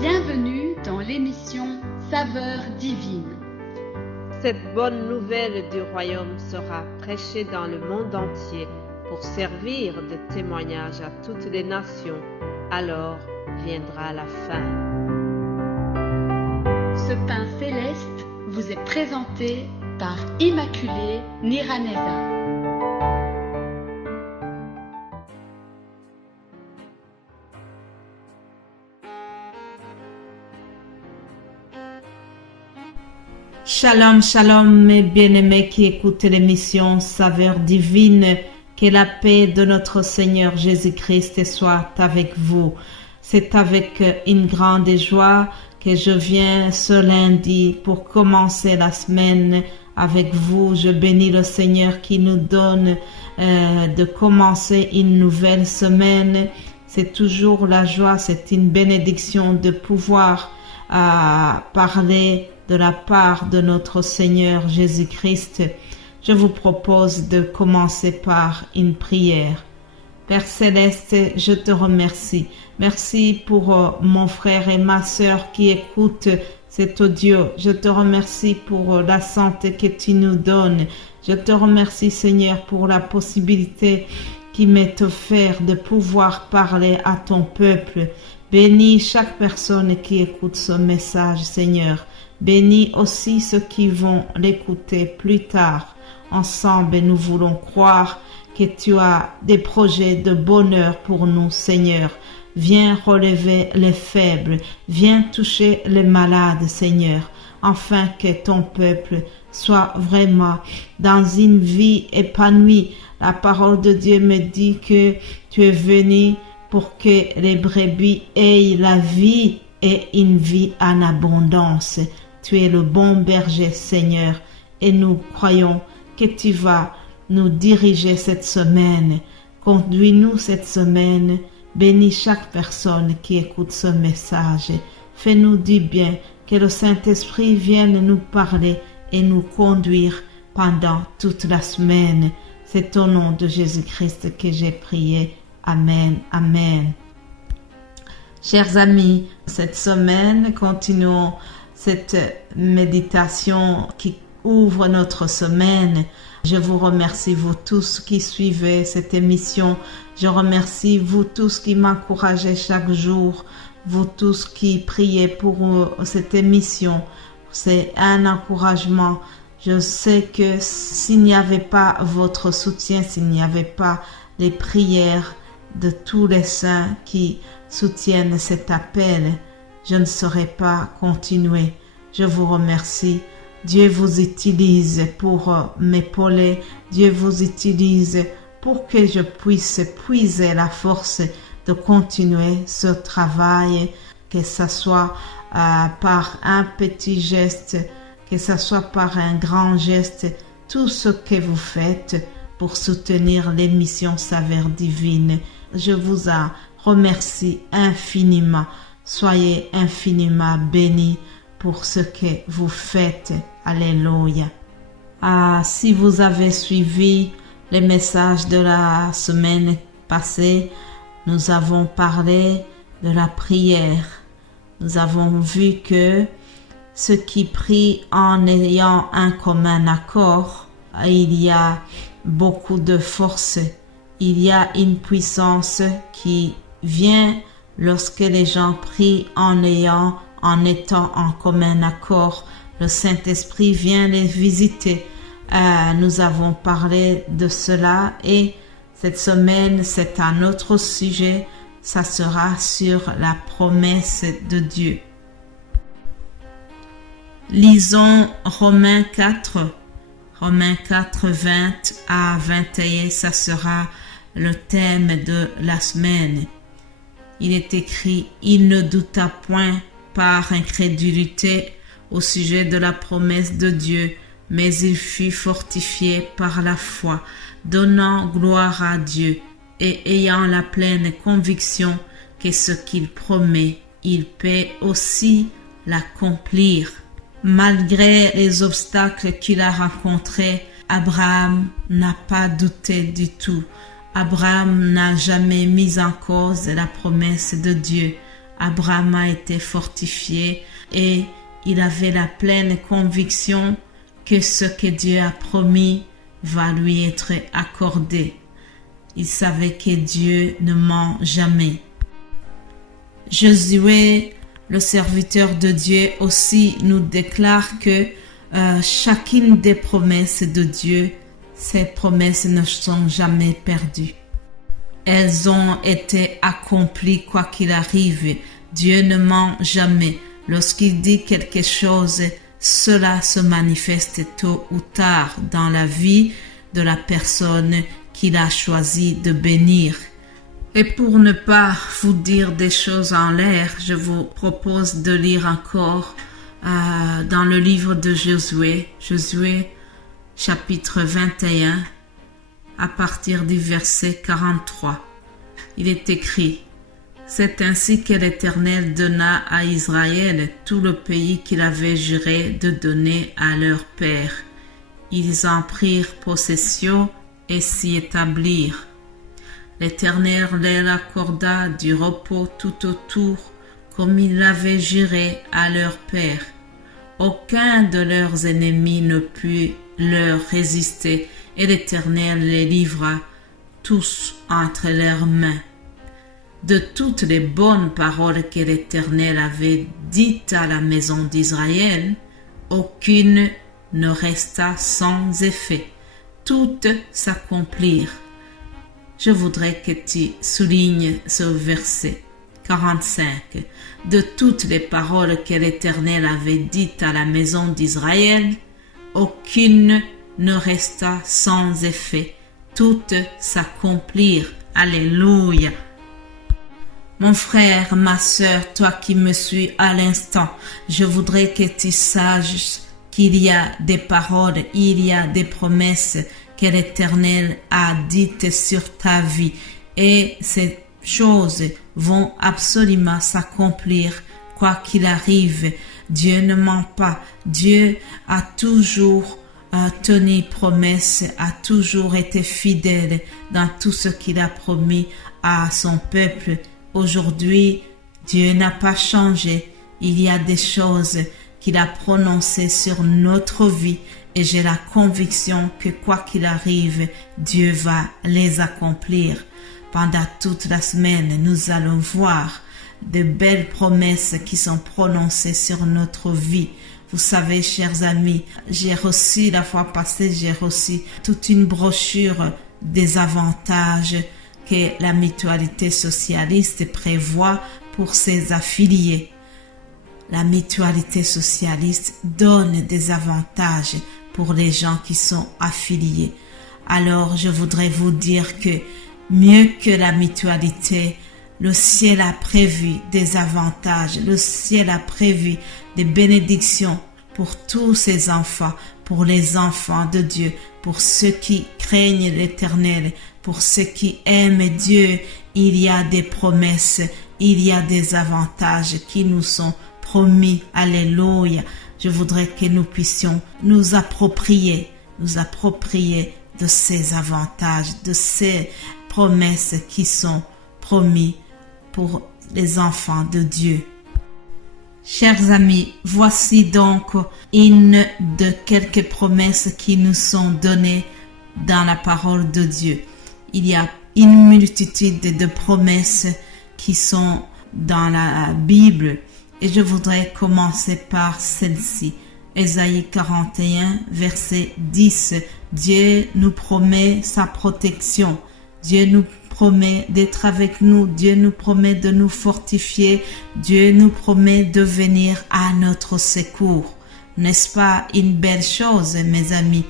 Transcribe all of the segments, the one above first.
Bienvenue dans l'émission Saveurs divines. Cette bonne nouvelle du royaume sera prêchée dans le monde entier pour servir de témoignage à toutes les nations. Alors viendra la fin. Ce pain céleste vous est présenté par Immaculée Niraneza. Shalom, shalom, mes bien-aimés qui écoutent l'émission Saveurs divines, que la paix de notre Seigneur Jésus-Christ soit avec vous. C'est avec une grande joie que je viens ce lundi pour commencer la semaine avec vous. Je bénis le Seigneur qui nous donne de commencer une nouvelle semaine. C'est toujours la joie, c'est une bénédiction de pouvoir parler de la part de notre Seigneur Jésus-Christ. Je vous propose de commencer par une prière. Père Céleste, je te remercie. Merci pour mon frère et ma sœur qui écoutent cet audio. Je te remercie pour la santé que tu nous donnes. Je te remercie, Seigneur, pour la possibilité qui m'est offerte de pouvoir parler à ton peuple. Bénis chaque personne qui écoute ce message, Seigneur. Bénis aussi ceux qui vont l'écouter plus tard. Ensemble, nous voulons croire que tu as des projets de bonheur pour nous, Seigneur. Viens relever les faibles, viens toucher les malades, Seigneur, afin que ton peuple soit vraiment dans une vie épanouie. La parole de Dieu me dit que tu es venu pour que les brebis aient la vie et une vie en abondance. Tu es le bon berger, Seigneur, et nous croyons que tu vas nous diriger cette semaine. Conduis-nous cette semaine. Bénis chaque personne qui écoute ce message. Fais-nous du bien, que le Saint-Esprit vienne nous parler et nous conduire pendant toute la semaine. C'est au nom de Jésus-Christ que j'ai prié. Amen. Amen. Chers amis, cette semaine, continuons cette méditation qui ouvre notre semaine. Je vous remercie, vous tous qui suivez cette émission. Je remercie vous tous qui m'encouragez chaque jour, vous tous qui priez pour cette émission. C'est un encouragement. Je sais que s'il n'y avait pas votre soutien, s'il n'y avait pas les prières de tous les saints qui soutiennent cet appel, je ne saurais pas continuer. Je vous remercie. Dieu vous utilise pour m'épauler. Dieu vous utilise pour que je puisse puiser la force de continuer ce travail, que ce soit par un petit geste, que ce soit par un grand geste, tout ce que vous faites pour soutenir l'émission Saveurs divines. Je vous en remercie infiniment. Soyez infiniment bénis pour ce que vous faites. Alléluia. Si vous avez suivi les messages de la semaine passée, nous avons parlé de la prière. Nous avons vu que ceux qui prient en ayant un commun accord, il y a beaucoup de force. Il y a une puissance qui vient lorsque les gens prient en étant en commun accord. Le Saint-Esprit vient les visiter. Nous avons parlé de cela et cette semaine, c'est un autre sujet. Ça sera sur la promesse de Dieu. Lisons Romains 4, 20 à 21. Ça sera le thème de la semaine. Il est écrit « Il ne douta point par incrédulité au sujet de la promesse de Dieu, mais il fut fortifié par la foi, donnant gloire à Dieu et ayant la pleine conviction que ce qu'il promet, il peut aussi l'accomplir. » Malgré les obstacles qu'il a rencontrés, Abraham n'a pas douté du tout. Abraham n'a jamais mis en cause la promesse de Dieu. Abraham a été fortifié et il avait la pleine conviction que ce que Dieu a promis va lui être accordé. Il savait que Dieu ne ment jamais. Josué, le serviteur de Dieu, aussi nous déclare que chacune des promesses de Dieu, ces promesses ne sont jamais perdues. Elles ont été accomplies quoi qu'il arrive. Dieu ne ment jamais. Lorsqu'il dit quelque chose, cela se manifeste tôt ou tard dans la vie de la personne qu'il a choisi de bénir. Et pour ne pas vous dire des choses en l'air, je vous propose de lire encore dans le livre de Josué, chapitre 21, à partir du verset 43. Il est écrit: « C'est ainsi que l'Éternel donna à Israël tout le pays qu'il avait juré de donner à leur père. Ils en prirent possession et s'y établirent. L'Éternel leur accorda du repos tout autour, comme il l'avait juré à leur père. Aucun de leurs ennemis ne put leur résister, et l'Éternel les livra tous entre leurs mains. De toutes les bonnes paroles que l'Éternel avait dites à la maison d'Israël, aucune ne resta sans effet. Toutes s'accomplirent. » Je voudrais que tu soulignes ce verset 45. De toutes les paroles que l'Éternel avait dites à la maison d'Israël, aucune ne resta sans effet. Toutes s'accomplirent. Alléluia. Mon frère, ma sœur, toi qui me suis à l'instant, je voudrais que tu saches qu'il y a des paroles, il y a des promesses que l'Éternel a dites sur ta vie et ces choses vont absolument s'accomplir quoi qu'il arrive. Dieu ne ment pas. Dieu a toujours tenu promesse, a toujours été fidèle dans tout ce qu'il a promis à son peuple. Aujourd'hui, Dieu n'a pas changé. Il y a des choses qu'il a prononcées sur notre vie et j'ai la conviction que quoi qu'il arrive, Dieu va les accomplir. Pendant toute la semaine, nous allons voir de belles promesses qui sont prononcées sur notre vie. Vous savez, chers amis, j'ai reçu la fois passée, toute une brochure des avantages que la mutualité socialiste prévoit pour ses affiliés. La mutualité socialiste donne des avantages pour les gens qui sont affiliés. Alors, je voudrais vous dire que mieux que la mutualité, le ciel a prévu des avantages, le ciel a prévu des bénédictions pour tous ses enfants, pour les enfants de Dieu, pour ceux qui craignent l'Éternel, pour ceux qui aiment Dieu. Il y a des promesses, il y a des avantages qui nous sont promis. Alléluia. Je voudrais que nous puissions nous approprier de ces avantages, de ces promesses qui sont promis pour les enfants de Dieu. Chers amis, voici donc une de quelques promesses qui nous sont données dans la parole de Dieu. Il y a une multitude de promesses qui sont dans la Bible et je voudrais commencer par celle-ci. Ésaïe 41, verset 10. Dieu nous promet sa protection. Dieu nous promet d'être avec nous. Dieu nous promet de nous fortifier. Dieu nous promet de venir à notre secours. N'est-ce pas une belle chose, mes amis?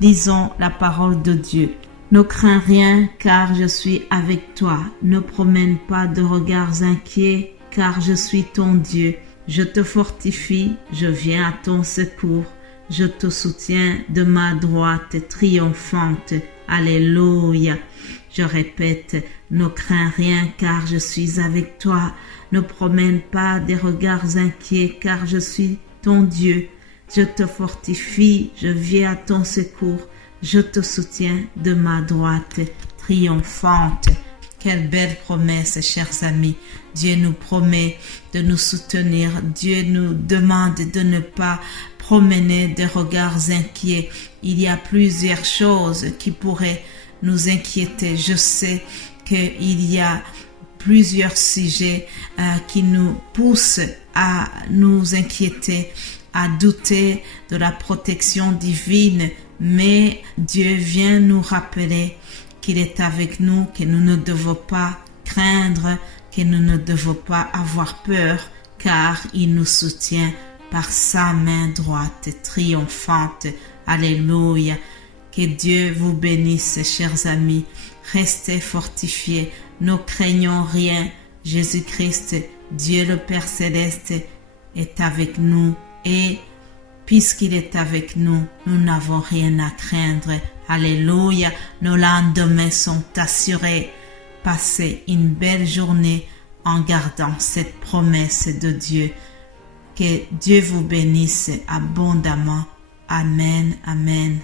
Lisons la parole de Dieu. Ne crains rien, car je suis avec toi. Ne promène pas de regards inquiets, car je suis ton Dieu. Je te fortifie, je viens à ton secours. Je te soutiens de ma droite triomphante. Alléluia. Je répète, ne crains rien, car je suis avec toi. Ne promène pas des regards inquiets, car je suis ton Dieu. Je te fortifie, je viens à ton secours. Je te soutiens de ma droite triomphante. quelle belle promesse, chers amis. Dieu nous promet de nous soutenir. Dieu nous demande de ne pas promener des regards inquiets. Il y a plusieurs choses qui pourraient nous inquiéter. Je sais qu'il y a plusieurs sujets qui nous poussent à nous inquiéter, à douter de la protection divine, mais Dieu vient nous rappeler qu'il est avec nous, que nous ne devons pas craindre, que nous ne devons pas avoir peur, car il nous soutient par sa main droite triomphante. Alléluia. Que Dieu vous bénisse, chers amis. Restez fortifiés. Ne craignons rien. Jésus-Christ, Dieu le Père Céleste, est avec nous. Et puisqu'il est avec nous, nous n'avons rien à craindre. Alléluia. Nos lendemains sont assurés. Passez une belle journée en gardant cette promesse de Dieu. Que Dieu vous bénisse abondamment. Amen. Amen.